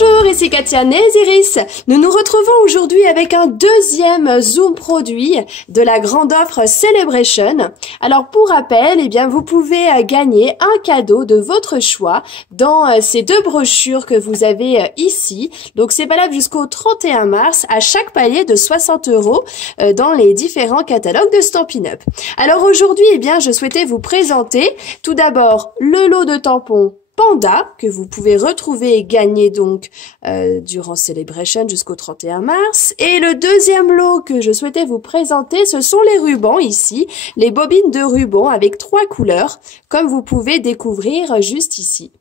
Bonjour, ici Katia Néziris. Nous nous retrouvons aujourd'hui avec un deuxième Zoom produit de la grande offre Celebration. Alors pour rappel, eh bien vous pouvez gagner un cadeau de votre choix dans ces deux brochures que vous avez ici. Donc c'est valable jusqu'au 31 mars à chaque palier de 60 € dans les différents catalogues de Stampin' Up. Alors aujourd'hui, eh bien je souhaitais vous présenter tout d'abord le lot de tampons Panda, que vous pouvez retrouver et gagner donc durant Celebration jusqu'au 31 mars. Et le deuxième lot que je souhaitais vous présenter, ce sont les rubans ici, les bobines de rubans avec 3 couleurs, comme vous pouvez découvrir juste ici.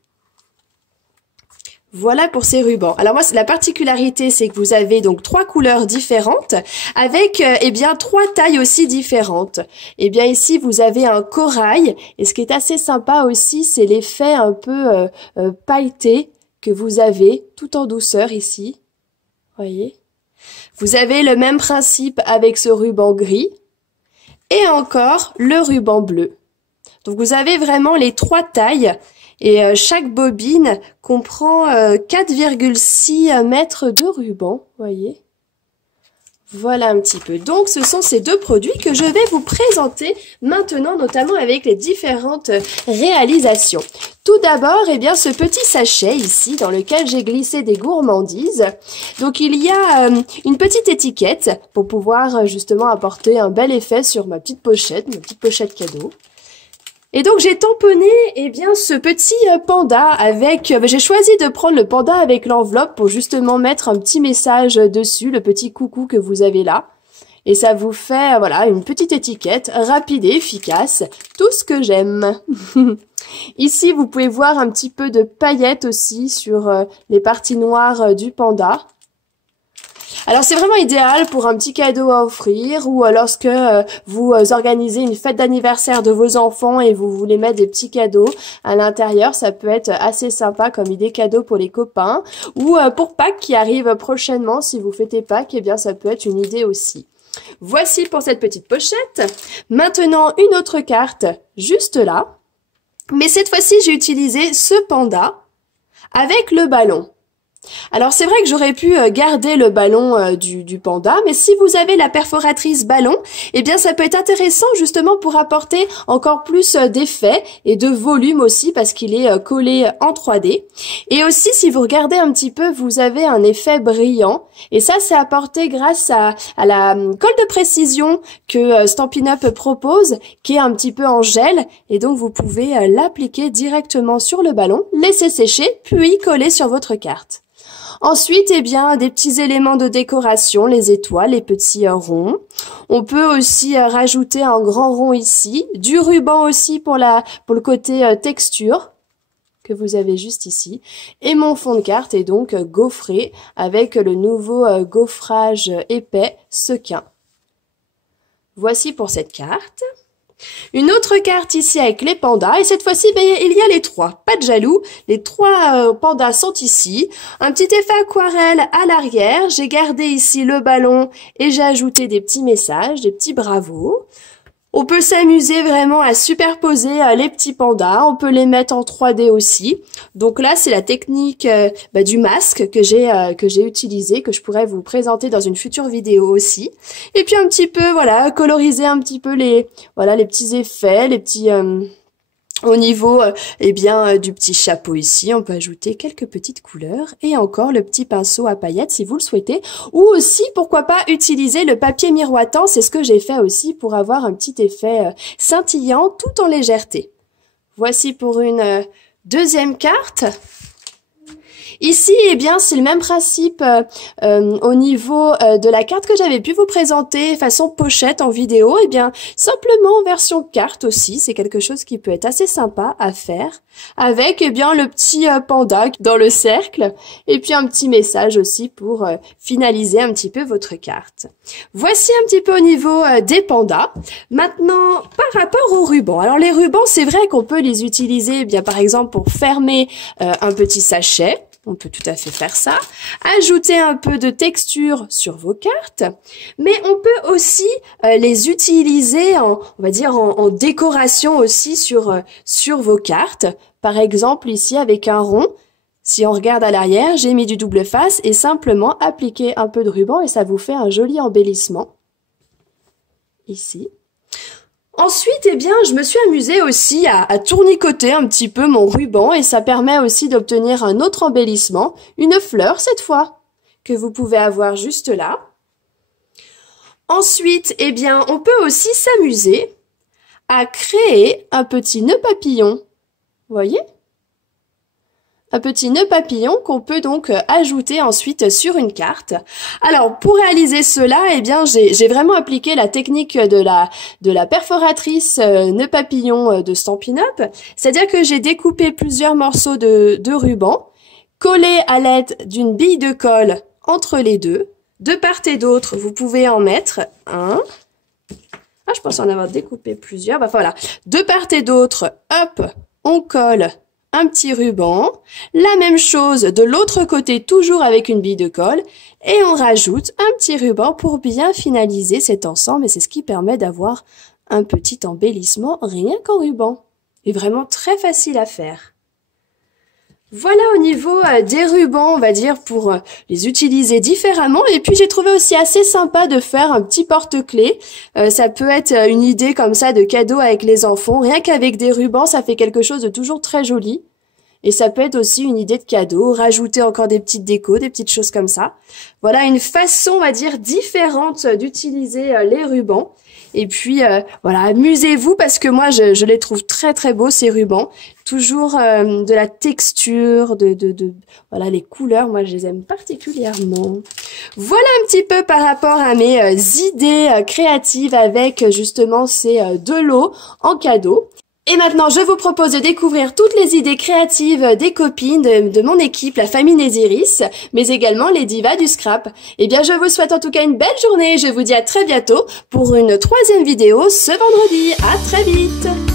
Voilà pour ces rubans. Alors moi, la particularité, c'est que vous avez donc 3 couleurs différentes avec eh bien 3 tailles aussi différentes. Eh bien ici, vous avez un corail et ce qui est assez sympa aussi, c'est l'effet un peu pailleté que vous avez tout en douceur ici. Voyez. Vous avez le même principe avec ce ruban gris et encore le ruban bleu. Donc vous avez vraiment les 3 tailles. Et chaque bobine comprend 4,6 mètres de ruban, voyez. Voilà un petit peu. Donc ce sont ces deux produits que je vais vous présenter maintenant, notamment avec les différentes réalisations. Tout d'abord, eh bien ce petit sachet ici dans lequel j'ai glissé des gourmandises. Donc il y a une petite étiquette pour pouvoir justement apporter un bel effet sur ma petite pochette cadeau. Et donc j'ai tamponné eh bien ce petit panda avec, j'ai choisi de prendre le panda avec l'enveloppe pour justement mettre un petit message dessus, le petit coucou que vous avez là. Et ça vous fait voilà une petite étiquette rapide et efficace, tout ce que j'aime. Ici vous pouvez voir un petit peu de paillettes aussi sur les parties noires du panda. Alors c'est vraiment idéal pour un petit cadeau à offrir ou lorsque vous organisez une fête d'anniversaire de vos enfants et vous voulez mettre des petits cadeaux à l'intérieur, ça peut être assez sympa comme idée cadeau pour les copains ou pour Pâques qui arrive prochainement, si vous fêtez Pâques, eh bien ça peut être une idée aussi. Voici pour cette petite pochette. Maintenant une autre carte juste là, mais cette fois-ci j'ai utilisé ce panda avec le ballon. Alors c'est vrai que j'aurais pu garder le ballon du panda, mais si vous avez la perforatrice ballon, eh bien ça peut être intéressant justement pour apporter encore plus d'effet et de volume aussi parce qu'il est collé en 3D. Et aussi si vous regardez un petit peu, vous avez un effet brillant et ça c'est apporté grâce à la colle de précision que Stampin' Up propose, qui est un petit peu en gel et donc vous pouvez l'appliquer directement sur le ballon, laisser sécher, puis coller sur votre carte. Ensuite, eh bien, des petits éléments de décoration, les étoiles, les petits ronds. On peut aussi rajouter un grand rond ici, du ruban aussi pour le côté texture que vous avez juste ici. Et mon fond de carte est donc gaufré avec le nouveau gaufrage épais sequin. Voici pour cette carte. Une autre carte ici avec les pandas et cette fois-ci il y a les 3, pas de jaloux, les 3 pandas sont ici, un petit effet aquarelle à l'arrière, j'ai gardé ici le ballon et j'ai ajouté des petits messages, des petits bravos. On peut s'amuser vraiment à superposer les petits pandas, on peut les mettre en 3D aussi. Donc là, c'est la technique du masque que j'ai utilisé, que je pourrais vous présenter dans une future vidéo aussi. Et puis un petit peu, voilà, coloriser un petit peu les petits effets, les petits... Au niveau eh bien du petit chapeau ici, on peut ajouter quelques petites couleurs et encore le petit pinceau à paillettes si vous le souhaitez. Ou aussi, pourquoi pas, utiliser le papier miroitant, c'est ce que j'ai fait aussi pour avoir un petit effet scintillant tout en légèreté. Voici pour une deuxième carte. Ici, eh bien, c'est le même principe au niveau de la carte que j'avais pu vous présenter façon pochette en vidéo. Eh bien, simplement en version carte aussi, c'est quelque chose qui peut être assez sympa à faire avec, eh bien, le petit panda dans le cercle et puis un petit message aussi pour finaliser un petit peu votre carte. Voici un petit peu au niveau des pandas. Maintenant, par rapport aux rubans. Alors, les rubans, c'est vrai qu'on peut les utiliser, eh bien, par exemple, pour fermer un petit sachet. On peut tout à fait faire ça. Ajouter un peu de texture sur vos cartes. Mais on peut aussi les utiliser on va dire en décoration aussi sur vos cartes. Par exemple, ici avec un rond. Si on regarde à l'arrière, j'ai mis du double face et simplement appliquer un peu de ruban et ça vous fait un joli embellissement. Ici. Ensuite, eh bien, je me suis amusée aussi à tournicoter un petit peu mon ruban et ça permet aussi d'obtenir un autre embellissement, une fleur cette fois, que vous pouvez avoir juste là. Ensuite, eh bien, on peut aussi s'amuser à créer un petit nœud papillon. Vous voyez? Un petit nœud papillon qu'on peut donc ajouter ensuite sur une carte. Alors, pour réaliser cela, eh bien, j'ai vraiment appliqué la technique de la perforatrice nœud papillon de Stampin' Up. C'est-à-dire que j'ai découpé plusieurs morceaux de ruban, collé à l'aide d'une bille de colle entre les deux. De part et d'autre, vous pouvez en mettre un. Ah, je pense en avoir découpé plusieurs. Bah voilà. De part et d'autre, hop, on colle un petit ruban. La même chose de l'autre côté, toujours avec une bille de colle. Et on rajoute un petit ruban pour bien finaliser cet ensemble. Et c'est ce qui permet d'avoir un petit embellissement rien qu'en ruban. Et vraiment très facile à faire. Voilà au niveau des rubans, on va dire, pour les utiliser différemment. Et puis j'ai trouvé aussi assez sympa de faire un petit porte-clés. Ça peut être une idée comme ça de cadeau avec les enfants. Rien qu'avec des rubans, ça fait quelque chose de toujours très joli. Et ça peut être aussi une idée de cadeau, rajouter encore des petites décos, des petites choses comme ça. Voilà une façon, on va dire, différente d'utiliser les rubans. Et puis, voilà, amusez-vous parce que moi, je les trouve très très beaux, ces rubans. Toujours de la texture, voilà, les couleurs, moi, je les aime particulièrement. Voilà un petit peu par rapport à mes idées créatives avec justement ces deux lots en cadeau. Et maintenant, je vous propose de découvrir toutes les idées créatives des copines de mon équipe, la famille Nésiris, mais également les divas du scrap. Eh bien, je vous souhaite en tout cas une belle journée et je vous dis à très bientôt pour une troisième vidéo ce vendredi. À très vite!